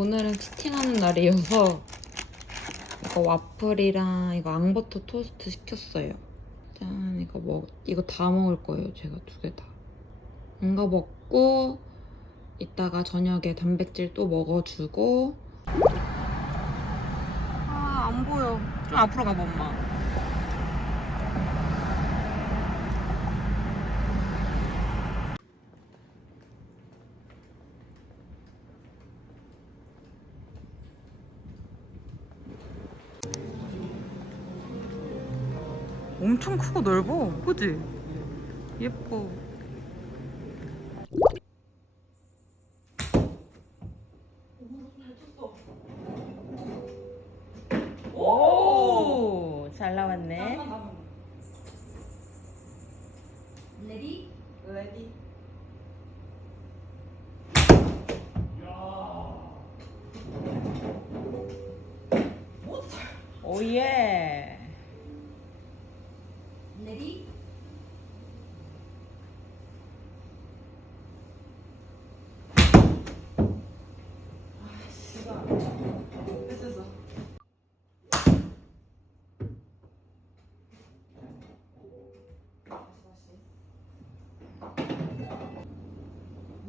짠. 오늘은 치팅하는 날이어서 이거 와플이랑 이거 앙버터 토스트 시켰어요. 짠. 이거 먹 이거 다 먹을 거예요. 제가 두 개 다. 이거 먹고 이따가 저녁에 단백질 또 먹어주고. 아 안 보여. 좀 앞으로 가봐 엄마. 엄청 크고 넓어. 그지? 예뻐. 오! 잘 나왔네. 레디? 레디. 오예. 레디?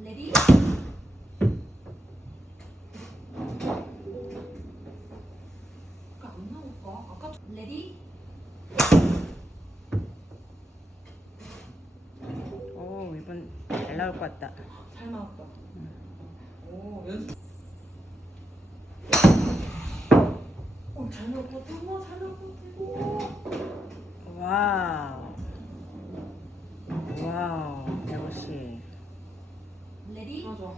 레디? 레디? 오 이번 잘 나올 것 같다. 잘 나왔다. 오, 연습. 오, 잘 나올 것 같아. 우와, 잘 나올 것 같아. 와우. 와우. 역시. 레디? 좋아, 좋아.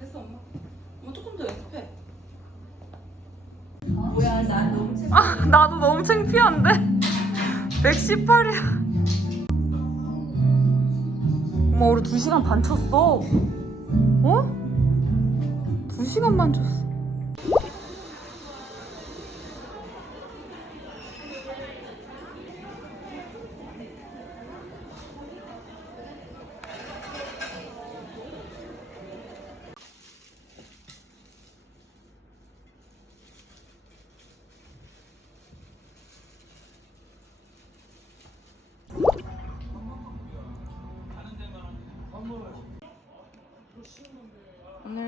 됐어, 엄마. 엄마 조금 더 연습해. 뭐야, 난 너무 책아 나도 너무 창피한데. 118이야. 우리 2시간 반 쳤어. 어? 2시간 반 쳤어.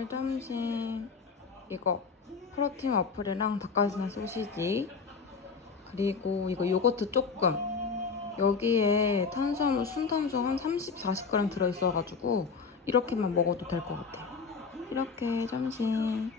점심 이거 프로틴 와플이랑 닭가슴살 소시지 그리고 이거 요거트 조금. 여기에 탄수화물 순탄수 한 30, 40g 들어있어가지고 이렇게만 먹어도 될 것 같아. 이렇게 점심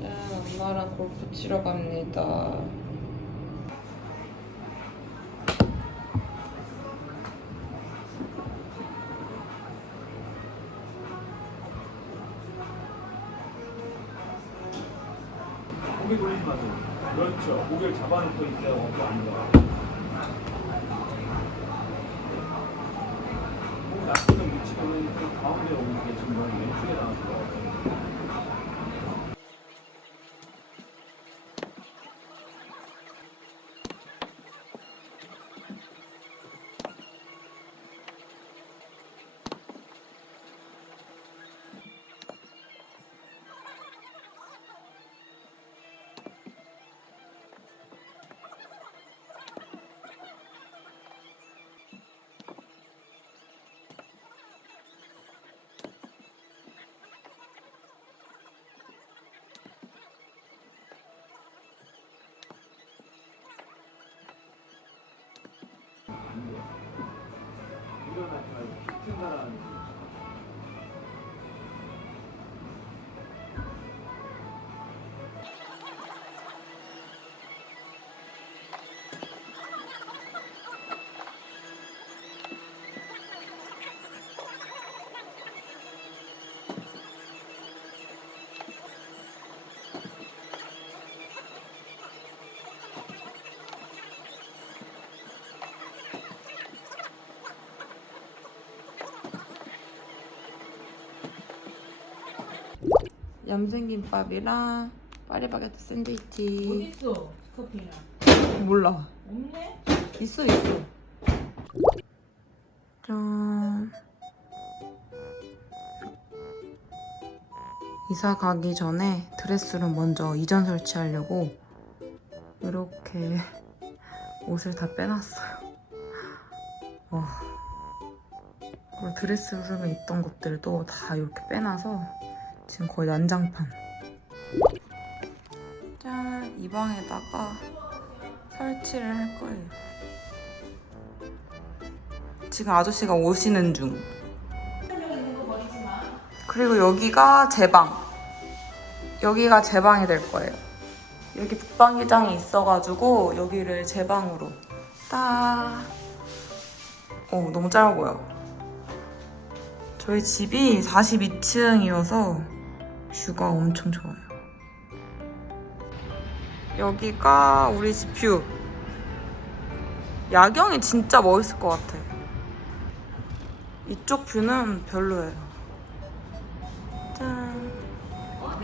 짠, 엄마랑 골프 치러 갑니다. 고개 돌리지 마세요. 그렇죠. 고개를 잡아놓고 있어야 원도 안 나와. 염생김밥이랑 파리바게트 샌드위치. 어딨어 커피는 몰라. 없네? 있어 있어. 짠. 이사 가기 전에 드레스룸 먼저 이전 설치하려고 이렇게 옷을 다 빼놨어요. 와. 그리고 드레스룸에 있던 것들도 다 이렇게 빼놔서 지금 거의 난장판. 짠. 이 방에다가 설치를 할 거예요. 지금 아저씨가 오시는 중. 그리고 여기가 제 방. 여기가 제 방이 될 거예요. 여기 북방기장이 있어가지고 여기를 제 방으로 딱. 어, 너무 짧아 보여. 저희 집이 42층이어서 뷰가 엄청 좋아요. 여기가 우리 집 뷰. 야경이 진짜 멋있을 것 같아. 이쪽 뷰는 별로예요. 짠. 어.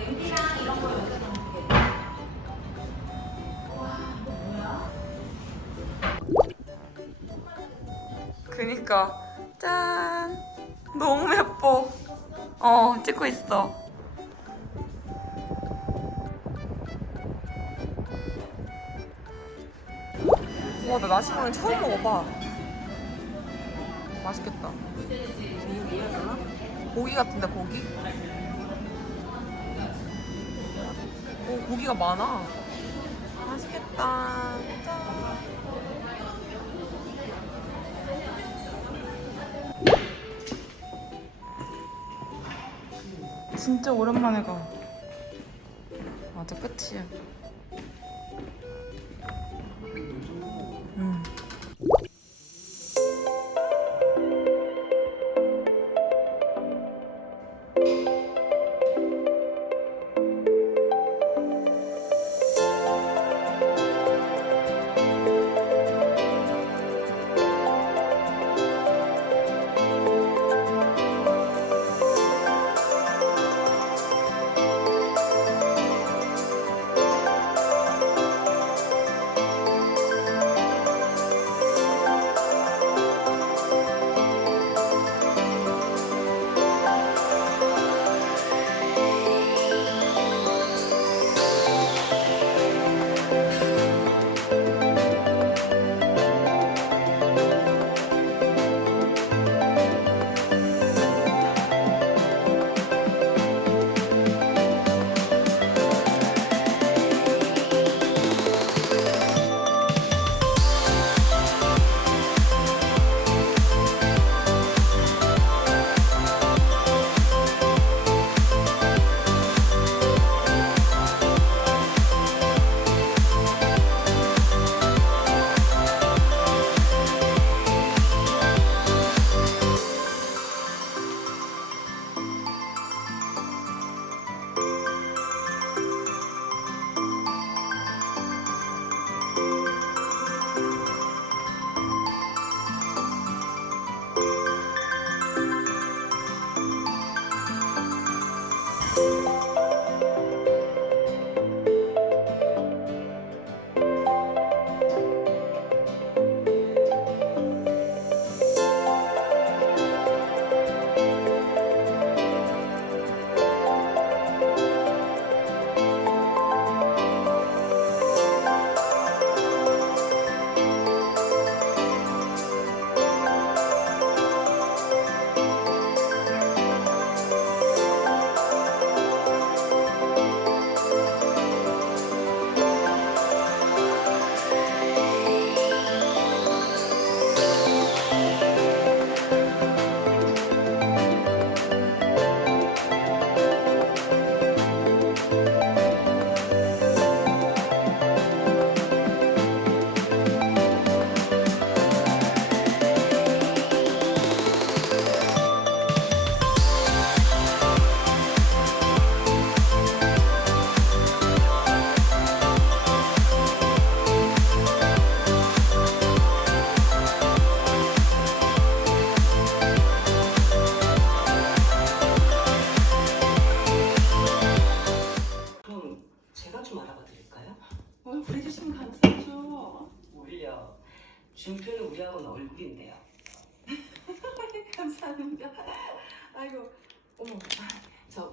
그니까 짠. 너무 예뻐. 어, 찍고 있어. 와, 나 나시고는 처음 먹어봐. 맛있겠다. 고기 같은데 고기? 오, 고기가 많아. 맛있겠다. 짠. 진짜 오랜만에 가. 맞아, 끝이야.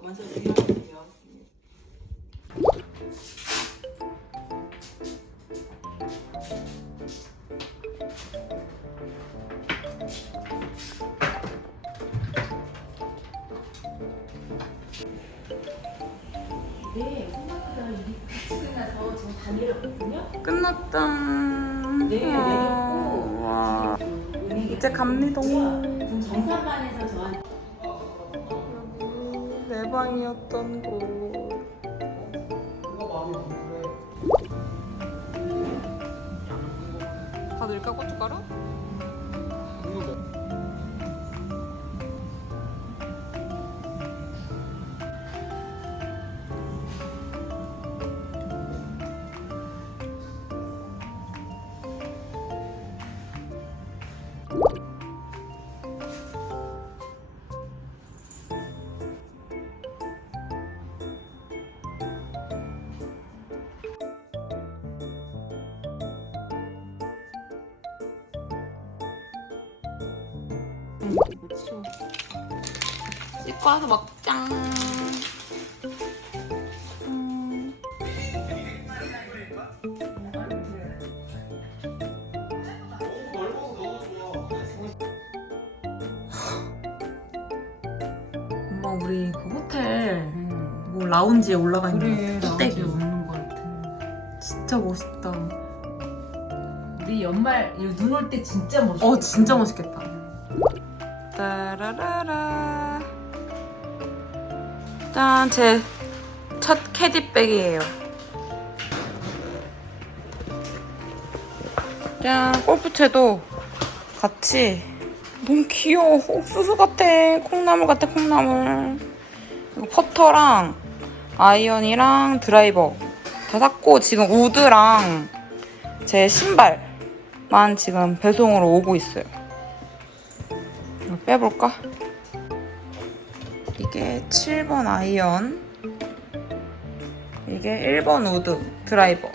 먼저 유명하게 배웠습니다. 네, 생각보다 일이 같이 끝나서 지금 다 내렸거든요. 끝났다. 네, 내렸고 와. 은행에 이제 갑니다. 그럼 내 방이었던 곳. 다 넣을까 고춧가루? 치워. 씻고 와서 먹자. 음. 엄마 우리 그 호텔 뭐 라운지에 올라가 있는 거 떼기 웃는 거 같아. 진짜 멋있다. 우리 연말 눈 올 때 진짜 멋있어. 어 진짜 멋있겠다. 따라라라. 짠, 제 첫 캐디백이에요. 짠, 골프채도 같이. 너무 귀여워. 옥수수 같아. 콩나물 같아, 콩나물. 이거 퍼터랑 아이언이랑 드라이버 다 샀고 지금 우드랑 제 신발만 지금 배송으로 오고 있어요. 빼볼까? 이게 7번 아이언 이게 1번 우드 드라이버